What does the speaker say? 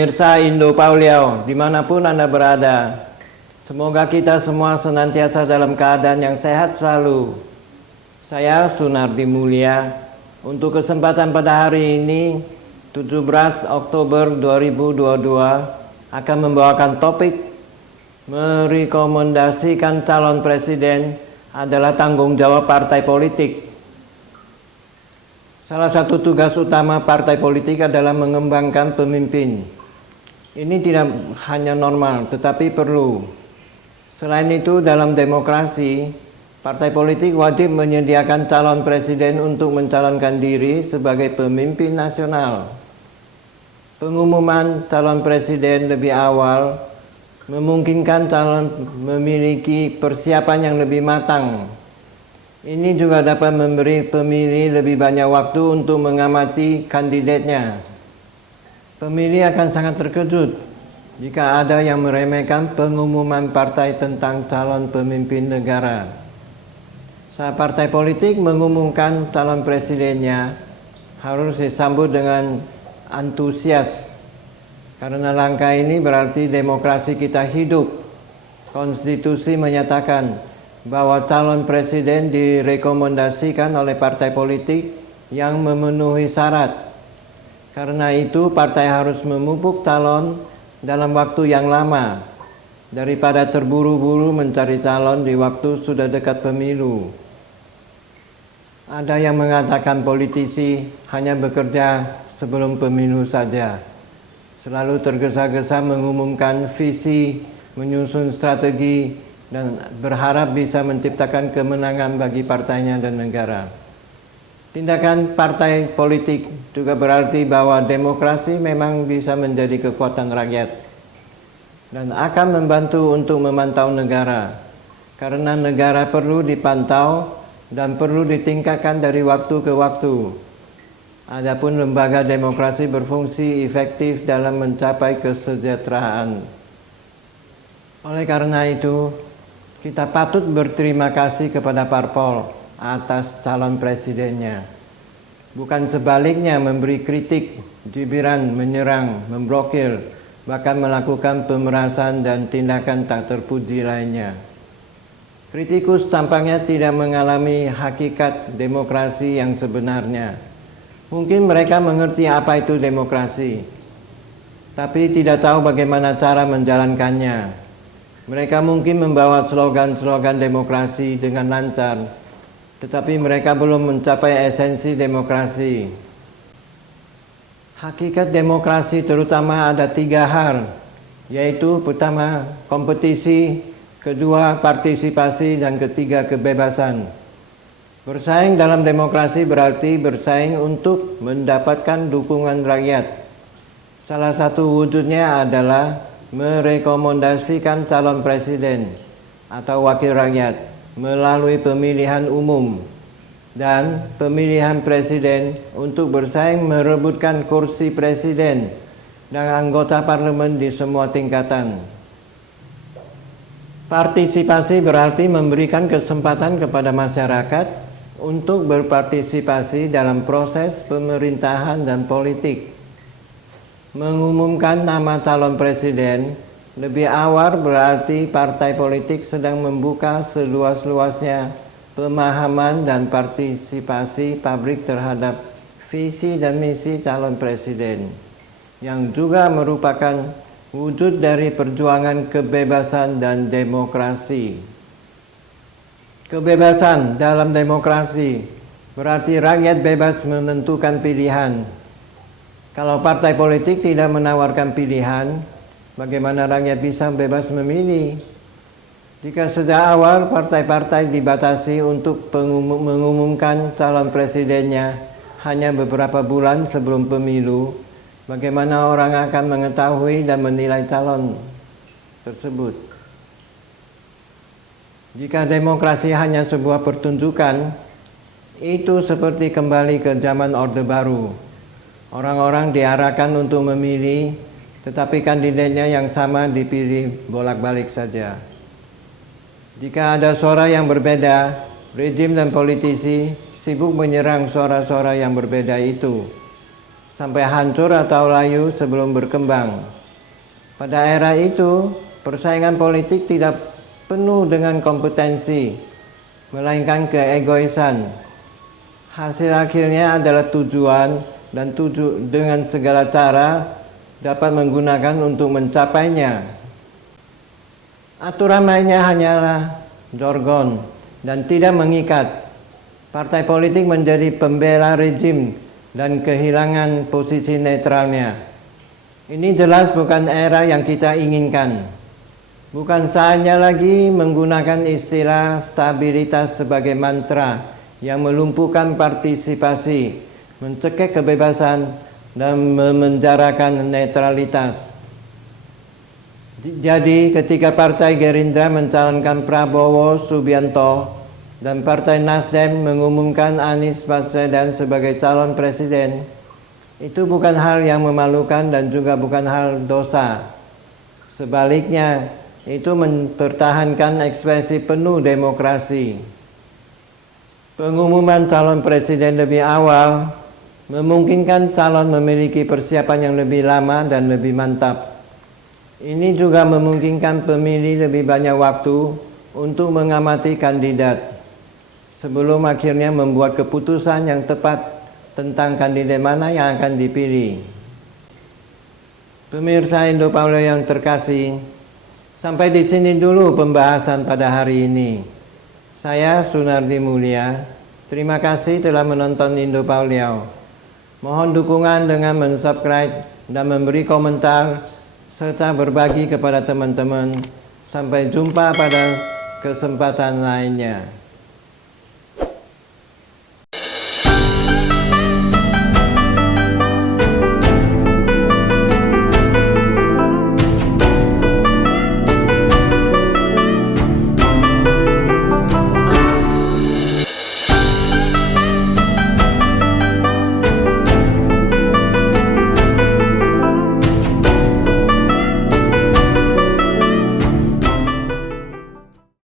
Pemirsa Indo Pauliau, dimanapun Anda berada, semoga kita semua senantiasa dalam keadaan yang sehat selalu. Saya Sunardi Mulia, untuk kesempatan pada hari ini, 17 Oktober 2022, akan membawakan topik merekomendasikan calon presiden adalah tanggung jawab partai politik. Salah satu tugas utama partai politik adalah mengembangkan pemimpin. Ini tidak hanya normal, tetapi perlu. Selain itu, dalam demokrasi, partai politik wajib menyediakan calon presiden untuk mencalonkan diri sebagai pemimpin nasional. Pengumuman calon presiden lebih awal memungkinkan calon memiliki persiapan yang lebih matang. Ini juga dapat memberi pemilih lebih banyak waktu untuk mengamati kandidatnya. Pemilih akan sangat terkejut jika ada yang meremehkan pengumuman partai tentang calon pemimpin negara. Saat partai politik mengumumkan calon presidennya, harus disambut dengan antusias. Karena langkah ini berarti demokrasi kita hidup. Konstitusi menyatakan bahwa calon presiden direkomendasikan oleh partai politik yang memenuhi syarat. Karena itu partai harus memupuk calon dalam waktu yang lama daripada terburu-buru mencari calon di waktu sudah dekat pemilu. Ada yang mengatakan politisi hanya bekerja sebelum pemilu saja, selalu tergesa-gesa mengumumkan visi, menyusun strategi, dan berharap bisa menciptakan kemenangan bagi partainya dan negara. Tindakan partai politik juga berarti bahwa demokrasi memang bisa menjadi kekuatan rakyat dan akan membantu untuk memantau negara, karena negara perlu dipantau dan perlu ditingkatkan dari waktu ke waktu. Adapun lembaga demokrasi berfungsi efektif dalam mencapai kesejahteraan. Oleh karena itu, kita patut berterima kasih kepada parpol atas calon presidennya. Bukan sebaliknya memberi kritik, cibiran, menyerang, memblokir, bahkan melakukan pemerasan dan tindakan tak terpuji lainnya. Kritikus tampaknya tidak mengalami hakikat demokrasi yang sebenarnya. Mungkin mereka mengerti apa itu demokrasi, tapi tidak tahu bagaimana cara menjalankannya. Mereka mungkin membawa slogan-slogan demokrasi dengan lancar, tetapi mereka belum mencapai esensi demokrasi. Hakikat demokrasi terutama ada 3 hal, yaitu pertama kompetisi, kedua partisipasi, dan ketiga kebebasan. Bersaing dalam demokrasi berarti bersaing untuk mendapatkan dukungan rakyat. Salah satu wujudnya adalah merekomendasikan calon presiden atau wakil rakyat melalui pemilihan umum dan pemilihan presiden untuk bersaing merebutkan kursi presiden dan anggota parlemen di semua tingkatan. Partisipasi berarti memberikan kesempatan kepada masyarakat untuk berpartisipasi dalam proses pemerintahan dan politik. Mengumumkan nama calon presiden lebih awal berarti partai politik sedang membuka seluas-luasnya pemahaman dan partisipasi publik terhadap visi dan misi calon presiden, yang juga merupakan wujud dari perjuangan kebebasan dan demokrasi. Kebebasan dalam demokrasi berarti rakyat bebas menentukan pilihan. Kalau partai politik tidak menawarkan pilihan, bagaimana rakyat bisa bebas memilih? Jika sejak awal partai-partai dibatasi untuk mengumumkan calon presidennya hanya beberapa bulan sebelum pemilu, bagaimana orang akan mengetahui dan menilai calon tersebut? Jika demokrasi hanya sebuah pertunjukan, itu seperti kembali ke zaman Orde Baru. Orang-orang diarahkan untuk memilih, tetapi kandidatnya yang sama dipilih bolak-balik saja. Jika ada suara yang berbeda, rejim dan politisi sibuk menyerang suara-suara yang berbeda itu. sampai hancur atau layu sebelum berkembang. Pada era itu, persaingan politik tidak penuh dengan kompetensi, melainkan keegoisan. Hasil akhirnya adalah tujuan dan dengan segala cara dapat menggunakan untuk mencapainya. Aturan mainnya hanyalah jargon dan tidak mengikat. Partai politik menjadi pembela rejim dan kehilangan posisi netralnya. Ini jelas bukan era yang kita inginkan. Bukan saatnya lagi menggunakan istilah stabilitas sebagai mantra yang melumpuhkan partisipasi, mencekik kebebasan, dan memenjarakan netralitas. Jadi ketika Partai Gerindra mencalonkan Prabowo Subianto dan Partai Nasdem mengumumkan Anies Baswedan sebagai calon presiden, itu bukan hal yang memalukan dan juga bukan hal dosa. Sebaliknya, itu mempertahankan ekspresi penuh demokrasi. Pengumuman calon presiden lebih awal memungkinkan calon memiliki persiapan yang lebih lama dan lebih mantap. Ini juga memungkinkan pemilih lebih banyak waktu untuk mengamati kandidat sebelum akhirnya membuat keputusan yang tepat tentang kandidat mana yang akan dipilih. Pemirsa Indo-Paulio yang terkasih, sampai di sini dulu pembahasan pada hari ini. Saya Sunardi Mulia, terima kasih telah menonton Indo-Paulio. Mohon dukungan dengan mensubscribe dan memberi komentar serta berbagi kepada teman-teman. Sampai jumpa pada kesempatan lainnya.